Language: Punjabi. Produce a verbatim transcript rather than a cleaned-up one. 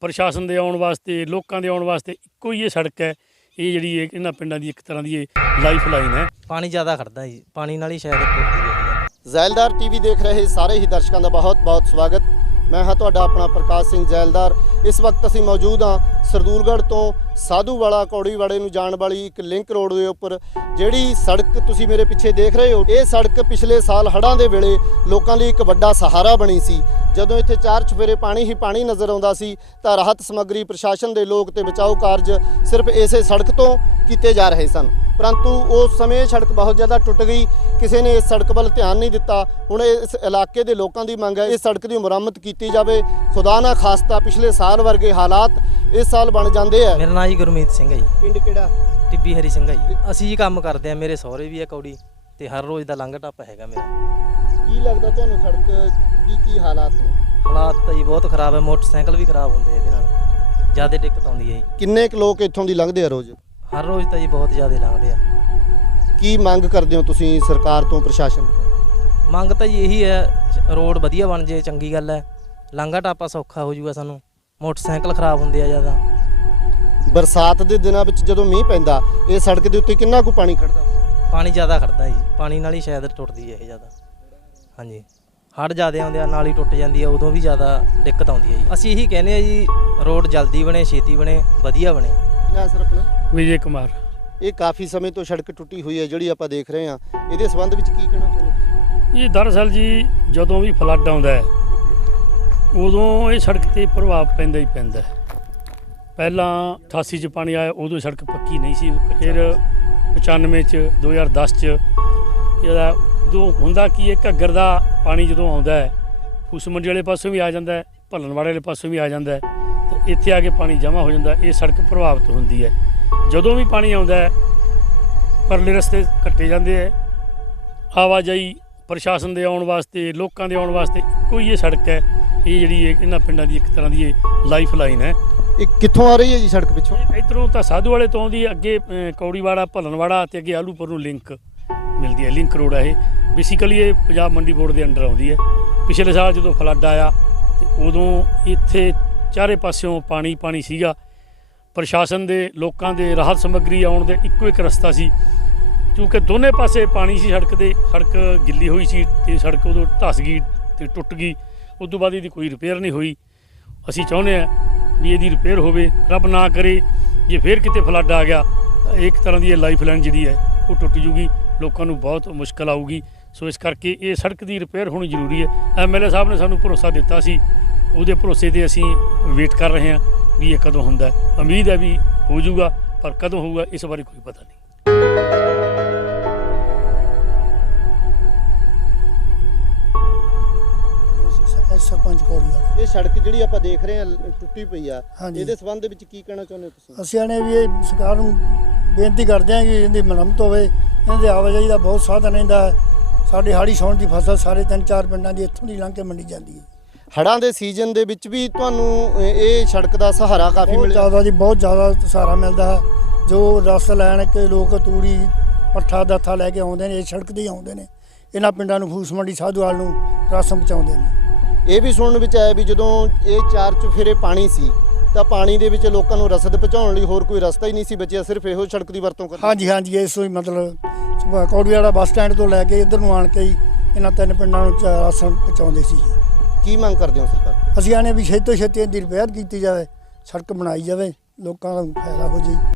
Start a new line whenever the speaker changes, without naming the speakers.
ਪ੍ਰਸ਼ਾਸਨ ਦੇ ਆਉਣ ਵਾਸਤੇ, ਲੋਕਾਂ ਦੇ ਆਉਣ ਵਾਸਤੇ ਇੱਕੋ ਹੀ ਇਹ ਸੜਕ ਹੈ। ਇਹ ਜਿਹੜੀ ਇਹ ਇਹਨਾਂ ਪਿੰਡਾਂ ਦੀ ਇੱਕ ਤਰ੍ਹਾਂ ਦੀ ਇਹ ਲਾਈਫ ਲਾਈਨ ਹੈ।
ਪਾਣੀ ਜ਼ਿਆਦਾ ਖੜਦਾ ਜੀ, ਪਾਣੀ ਨਾਲ ਹੀ ਸ਼ਾਇਦ ਟੁੱਟਦੀ ਹੈ।
ਜ਼ੈਲਦਾਰ ਟੀਵੀ ਦੇਖ ਰਹੇ ਸਾਰੇ ਹੀ ਦਰਸ਼ਕਾਂ ਦਾ ਬਹੁਤ ਬਹੁਤ ਸਵਾਗਤ। ਮੈਂ ਹਾਂ ਤੁਹਾਡਾ ਆਪਣਾ ਪ੍ਰਕਾਸ਼ ਸਿੰਘ ਜ਼ੈਲਦਾਰ। ਇਸ ਵਕਤ ਅਸੀਂ ਮੌਜੂਦ ਹਾਂ ਸਰਦੂਲਗੜ੍ਹ ਤੋਂ ਸਾਧੂਵਾਲਾ ਕੌੜੀਵਾੜੇ ਨੂੰ ਜਾਣ ਵਾਲੀ ਇੱਕ ਲਿੰਕ ਰੋਡ ਦੇ ਉੱਪਰ। ਜਿਹੜੀ ਸੜਕ ਤੁਸੀਂ ਮੇਰੇ ਪਿੱਛੇ ਦੇਖ ਰਹੇ ਹੋ, ਇਹ ਸੜਕ ਪਿਛਲੇ ਸਾਲ ਹੜ੍ਹਾਂ ਦੇ ਵੇਲੇ ਲੋਕਾਂ ਲਈ ਇੱਕ ਵੱਡਾ ਸਹਾਰਾ ਬਣੀ ਸੀ। ਜਦੋਂ ਇੱਥੇ ਚਾਰ ਚੁਫੇਰੇ ਪਾਣੀ ਹੀ ਪਾਣੀ ਨਜ਼ਰ ਆਉਂਦਾ ਸੀ ਤਾਂ ਰਾਹਤ ਸਮੱਗਰੀ, ਪ੍ਰਸ਼ਾਸਨ ਦੇ ਲੋਕ ਤੇ ਬਚਾਓ ਕਾਰਜ ਸਿਰਫ ਇਸੇ ਸੜਕ ਤੋਂ ਕੀਤੇ ਜਾ ਰਹੇ ਸਨ। ਪਰੰਤੂ ਉਸ ਸਮੇਂ ਸੜਕ ਬਹੁਤ ਜ਼ਿਆਦਾ ਟੁੱਟ ਗਈ, ਕਿਸੇ ਨੇ ਇਸ ਸੜਕ ਵੱਲ ਧਿਆਨ ਨਹੀਂ ਦਿੱਤਾ। ਹੁਣ ਇਸ ਇਲਾਕੇ ਦੇ ਲੋਕਾਂ ਦੀ ਮੰਗ ਹੈ ਇਸ ਸੜਕ ਦੀ ਮੁਰੰਮਤ ਕੀਤੀ ਜਾਵੇ। ਖੁਦਾ ਨਾ ਖਾਸਤਾ ਪਿਛਲੇ ਸਾਲ ਵਰਗੇ ਹਾਲਾਤ ਇਸ ਸਾਲ ਬਣ ਜਾਂਦੇ ਆ।
ਮੇਰਾ ਨਾਂ ਜੀ ਗੁਰਮੀਤ ਸਿੰਘ ਹੈ ਜੀ।
ਪਿੰਡ ਕਿਹੜਾ?
ਟਿੱਬੀ ਹਰੀ ਸਿੰਘ ਹੈ ਜੀ। ਅਸੀਂ ਜੀ ਕੰਮ ਕਰਦੇ ਆ, ਮੇਰੇ ਸਹੁਰੇ ਵੀ ਹੈ ਕੌੜੀ ਤੇ ਹਰ ਰੋਜ਼ ਦਾ ਲੰਘ ਟੱਪ ਹੈਗਾ ਮੇਰਾ।
ਕੀ ਲੱਗਦਾ ਤੁਹਾਨੂੰ ਸੜਕ ਦੀ ਕੀ ਹਾਲਾਤ ਨੇ?
ਹਾਲਾਤ ਤਾਂ ਜੀ ਬਹੁਤ ਖਰਾਬ ਹੈ, ਮੋਟਰਸਾਈਕਲ ਵੀ ਖਰਾਬ ਹੁੰਦੇ ਇਹਦੇ ਨਾਲ, ਜ਼ਿਆਦਾ ਦਿੱਕਤ ਆਉਂਦੀ ਹੈ ਜੀ।
ਕਿੰਨੇ ਕੁ ਲੋਕ ਇੱਥੋਂ ਦੀ ਲੰਘਦੇ ਆ ਰੋਜ਼?
ਹਰ ਰੋਜ਼ ਤਾਂ ਜੀ ਬਹੁਤ ਜ਼ਿਆਦਾ ਲੰਘਦੇ ਆ।
ਕੀ ਮੰਗ ਕਰਦੇ ਹੋ ਤੁਸੀਂ ਸਰਕਾਰ ਤੋਂ, ਪ੍ਰਸ਼ਾਸਨ ਤੋਂ?
ਮੰਗ ਤਾਂ ਜੀ ਇਹੀ ਹੈ, ਰੋਡ ਵਧੀਆ ਬਣ ਜੇ, ਚੰਗੀ ਗੱਲ ਹੈ। ਲੰਘਾ ਟਾਪਾ ਸੌਖਾ ਹੋ ਜਾਊਗਾ ਸਾਨੂੰ, ਮੋਟਰਸਾਈਕਲ ਖਰਾਬ ਹੁੰਦੇ ਆ ਜ਼ਿਆਦਾ।
ਬਰਸਾਤ ਦੇ ਦਿਨਾਂ ਵਿੱਚ ਜਦੋਂ ਮੀਂਹ ਪੈਂਦਾ ਇਹ ਸੜਕ ਦੇ ਉੱਤੇ ਕਿੰਨਾ ਕੁ ਪਾਣੀ ਖੜਦਾ?
ਪਾਣੀ ਜ਼ਿਆਦਾ ਖੜਦਾ ਜੀ, ਪਾਣੀ ਨਾਲ ਹੀ ਸ਼ਾਇਦ ਟੁੱਟਦੀ ਹੈ ਇਹ ਜ਼ਿਆਦਾ। ਹਾਂਜੀ, ਹੜ੍ਹ ਜ਼ਿਆਦਾ ਆਉਂਦੇ ਆ, ਨਾਲ ਹੀ ਟੁੱਟ ਜਾਂਦੀ ਹੈ, ਉਦੋਂ ਵੀ ਜ਼ਿਆਦਾ ਦਿੱਕਤ ਆਉਂਦੀ ਹੈ ਜੀ। ਅਸੀਂ ਇਹੀ ਕਹਿੰਦੇ ਆ ਜੀ, ਰੋਡ ਜਲਦੀ ਬਣੇ, ਛੇਤੀ ਬਣੇ, ਵਧੀਆ ਬਣੇ।
ਕਿੰਨਾ ਸਰ ਆਪਣਾ?
ਵਿਜੇ ਕੁਮਾਰ।
ਇਹ ਕਾਫੀ ਸਮੇਂ ਤੋਂ ਸੜਕ ਟੁੱਟੀ ਹੋਈ ਹੈ ਜਿਹੜੀ ਆਪਾਂ ਦੇਖ ਰਹੇ ਹਾਂ, ਇਹਦੇ ਸੰਬੰਧ ਵਿੱਚ ਕੀ ਕਹਿਣਾ ਚਾਹੁੰਦੇ?
ਇਹ ਦਰਅਸਲ ਜੀ ਜਦੋਂ ਵੀ ਫਲੱਡ ਆਉਂਦਾ ਹੈ ਉਦੋਂ ਇਹ ਸੜਕ 'ਤੇ ਪ੍ਰਭਾਵ ਪੈਂਦਾ ਹੀ ਪੈਂਦਾ ਹੈ। ਪਹਿਲਾਂ ਅਠਾਸੀ 'ਚ ਪਾਣੀ ਆਇਆ, ਉਦੋਂ ਸੜਕ ਪੱਕੀ ਨਹੀਂ ਸੀ। ਫਿਰ ਪਚਾਨਵੇਂ 'ਚ, ਦੋ ਹਜ਼ਾਰ ਦਸ 'ਚ ਇਹਦਾ ਉਦੋਂ ਹੁੰਦਾ ਕੀ ਇਹ ਘੱਗਰ ਦਾ ਪਾਣੀ ਜਦੋਂ ਆਉਂਦਾ ਹੈ ਫੂਸ ਮੰਡੀ ਵਾਲੇ ਪਾਸੋਂ ਵੀ ਆ ਜਾਂਦਾ ਹੈ, ਭੱਲਣਵਾੜੇ ਵਾਲੇ ਪਾਸੋਂ ਵੀ ਆ ਜਾਂਦਾ ਹੈ, ਅਤੇ ਇੱਥੇ ਆ ਕੇ ਪਾਣੀ ਜਮ੍ਹਾਂ ਹੋ ਜਾਂਦਾ। ਇਹ ਸੜਕ ਪ੍ਰਭਾਵਿਤ ਹੁੰਦੀ ਹੈ। ਜਦੋਂ ਵੀ ਪਾਣੀ ਆਉਂਦਾ ਹੈ ਪਰਲੇ ਰਸਤੇ ਕੱਟੇ ਜਾਂਦੇ ਹੈ। ਆਵਾਜਾਈ ਪ੍ਰਸ਼ਾਸਨ ਦੇ ਆਉਣ ਵਾਸਤੇ, ਲੋਕਾਂ ਦੇ ਆਉਣ ਵਾਸਤੇ ਇੱਕੋ ਹੀ ਇਹ ਸੜਕ ਹੈ। ਇਹ ਜਿਹੜੀ ਇਹ ਇਹਨਾਂ ਪਿੰਡਾਂ ਦੀ ਇੱਕ ਤਰ੍ਹਾਂ ਦੀ ਇਹ ਲਾਈਫ ਲਾਈਨ ਹੈ।
ਇਹ ਕਿੱਥੋਂ ਆ ਰਹੀ ਹੈ ਜੀ ਸੜਕ ਪਿੱਛੋਂ?
ਇੱਧਰੋਂ ਤਾਂ ਸਾਧੂਵਾਲੇ ਤੋਂ ਆਉਂਦੀ, ਅੱਗੇ ਕੌੜੀਵਾੜਾ, ਭੱਲਣਵਾੜਾ ਅਤੇ ਅੱਗੇ ਆਲੂਪੁਰ ਨੂੰ ਲਿੰਕ ਮਿਲਦੀ ਹੈ। ਲਿੰਕ ਰੋਡ ਹੈ ਇਹ। ਬੇਸਿਕਲੀ ਇਹ ਪੰਜਾਬ ਮੰਡੀ ਬੋਰਡ ਦੇ ਅੰਡਰ ਆਉਂਦੀ ਹੈ। ਪਿਛਲੇ ਸਾਲ ਜਦੋਂ ਫਲੱਡ ਆਇਆ ਅਤੇ ਉਦੋਂ ਇੱਥੇ ਚਾਰੇ ਪਾਸਿਓਂ ਪਾਣੀ ਪਾਣੀ ਸੀਗਾ। ਪ੍ਰਸ਼ਾਸਨ ਦੇ, ਲੋਕਾਂ ਦੇ, ਰਾਹਤ ਸਮੱਗਰੀ ਆਉਣ ਦੇ ਇੱਕੋ ਇੱਕ ਰਸਤਾ ਸੀ। ਕਿਉਂਕਿ ਦੋਨੇ ਪਾਸੇ ਪਾਣੀ ਸੀ ਸੜਕ ਦੇ, ਸੜਕ ਗਿੱਲੀ ਹੋਈ ਸੀ ਅਤੇ ਸੜਕ ਉਦੋਂ ਧੱਸ ਗਈ ਅਤੇ ਟੁੱਟ ਗਈ। ਉਸ ਤੋਂ ਬਾਅਦ ਇਹਦੀ ਕੋਈ ਰਿਪੇਅਰ ਨਹੀਂ ਹੋਈ। ਅਸੀਂ ਚਾਹੁੰਦੇ ਹਾਂ ਵੀ ਇਹਦੀ ਰਿਪੇਅਰ ਹੋਵੇ। ਰੱਬ ਨਾ ਕਰੇ ਜੇ ਫਿਰ ਕਿਤੇ ਫਲੱਡ ਆ ਗਿਆ ਤਾਂ ਇੱਕ ਤਰ੍ਹਾਂ ਦੀ ਇਹ ਲਾਈਫ ਲਾਈਨ ਜਿਹੜੀ ਹੈ ਉਹ ਟੁੱਟ ਜੂਗੀ, ਲੋਕਾਂ ਨੂੰ ਬਹੁਤ ਮੁਸ਼ਕਿਲ ਆਊਗੀ। ਸੋ ਇਸ ਕਰਕੇ ਇਹ ਸੜਕ ਦੀ ਰਿਪੇਅਰ ਹੋਣੀ ਜ਼ਰੂਰੀ ਹੈ। ਐਮ ਐਲ ਏ ਸਾਹਿਬ ਨੇ ਸਾਨੂੰ ਭਰੋਸਾ ਦਿੱਤਾ ਸੀ, ਉਹਦੇ ਭਰੋਸੇ 'ਤੇ ਅਸੀਂ ਵੇਟ ਕਰ ਰਹੇ ਹਾਂ ਵੀ ਇਹ ਕਦੋਂ ਹੁੰਦਾ। ਉਮੀਦ ਹੈ ਵੀ ਹੋ ਜਾਊਗਾ, ਪਰ ਕਦੋਂ ਹੋਊਗਾ ਇਸ ਬਾਰੇ ਕੋਈ ਪਤਾ ਨਹੀਂ।
ਸਰਪੰਚ ਕੌੜੀਵਾੜਾ।
ਇਹ ਸੜਕ ਜਿਹੜੀ ਆਪਾਂ ਦੇਖ ਰਹੇ ਹਾਂ ਟੁੱਟੀ ਪਈ ਆ,
ਹਾਂਜੀ।
ਇਹਦੇ ਸੰਬੰਧ ਵਿੱਚ ਕੀ ਕਹਿਣਾ ਚਾਹੁੰਦੇ ਹੋ ਤੁਸੀਂ?
ਅਸੀਂ ਆਨੇ ਵੀ ਇਹ ਸਰਕਾਰ ਨੂੰ ਬੇਨਤੀ ਕਰਦੇ ਹਾਂ ਕਿ ਇਹਦੀ ਮੁਰੰਮਤ ਹੋਵੇ। ਇਹਨਾਂ ਦੇ ਆਵਾਜਾਈ ਦਾ ਬਹੁਤ ਸਾਧਨ ਰਹਿੰਦਾ ਹੈ। ਸਾਡੇ ਹਾੜੀ ਸੌਣ ਦੀ ਫਸਲ ਸਾਰੇ ਤਿੰਨ ਚਾਰ ਪਿੰਡਾਂ ਦੀ ਇੱਥੋਂ ਦੀ ਲੰਘ ਕੇ ਮੰਡੀ ਜਾਂਦੀ ਹੈ।
ਹੜ੍ਹਾਂ ਦੇ ਸੀਜ਼ਨ ਦੇ ਵਿੱਚ ਵੀ ਤੁਹਾਨੂੰ ਇਹ ਸੜਕ ਦਾ ਸਹਾਰਾ ਕਾਫੀ
ਬਹੁਤ
ਮਿਲਿਆ?
ਜ਼ਿਆਦਾ ਜੀ, ਬਹੁਤ ਜ਼ਿਆਦਾ ਸਹਾਰਾ ਮਿਲਦਾ ਹੈ। ਜੋ ਰਸ ਲੈਣ ਕੇ ਲੋਕ ਤੂੜੀ, ਪੱਠਾ, ਦਾਥਾ ਲੈ ਕੇ ਆਉਂਦੇ ਨੇ, ਇਹ ਸੜਕ 'ਤੇ ਹੀ ਆਉਂਦੇ ਨੇ। ਇਹਨਾਂ ਪਿੰਡਾਂ ਨੂੰ ਫੂਸ ਮੰਡੀ ਸਾਧੂਵਾਲ ਨੂੰ ਰਸਮ ਪਹੁੰਚਾਉਂਦੇ ਨੇ।
ਇਹ ਵੀ ਸੁਣਨ ਵਿੱਚ ਆਇਆ ਵੀ ਜਦੋਂ ਇਹ ਚਾਰ ਚੁਫੇਰੇ ਪਾਣੀ ਸੀ ਤਾਂ ਪਾਣੀ ਦੇ ਵਿੱਚ ਲੋਕਾਂ ਨੂੰ ਰਸਦ ਪਹੁੰਚਾਉਣ ਲਈ ਹੋਰ ਕੋਈ ਰਸਤਾ ਹੀ ਨਹੀਂ ਸੀ ਬਚਿਆ, ਸਿਰਫ ਇਹੋ ਸੜਕ ਦੀ ਵਰਤੋਂ ਕਰਨੀ।
ਹਾਂਜੀ ਹਾਂਜੀ, ਇਸ ਤੋਂ ਹੀ ਮਤਲਬ ਕੌੜੀਵਾੜਾ ਬੱਸ ਸਟੈਂਡ ਤੋਂ ਲੈ ਕੇ ਇੱਧਰ ਨੂੰ ਆਣ ਕੇ ਹੀ ਇਹਨਾਂ ਤਿੰਨ ਪਿੰਡਾਂ ਨੂੰ ਰਾਸ਼ਨ ਪਹੁੰਚਾਉਂਦੇ ਸੀ।
ਕੀ ਮੰਗ ਕਰਦੇ ਹੋ ਸਰਕਾਰ ਤੋਂ?
ਅਸੀਂ ਆਨੇ ਵੀ ਛੇਤੀ ਤੋਂ ਛੇਤੀ ਇਹਦੀ ਰਿਪੇਅਰ ਕੀਤੀ ਜਾਵੇ, ਸੜਕ ਬਣਾਈ ਜਾਵੇ, ਲੋਕਾਂ ਦਾ ਫਾਇਦਾ ਹੋ ਜਾਏ।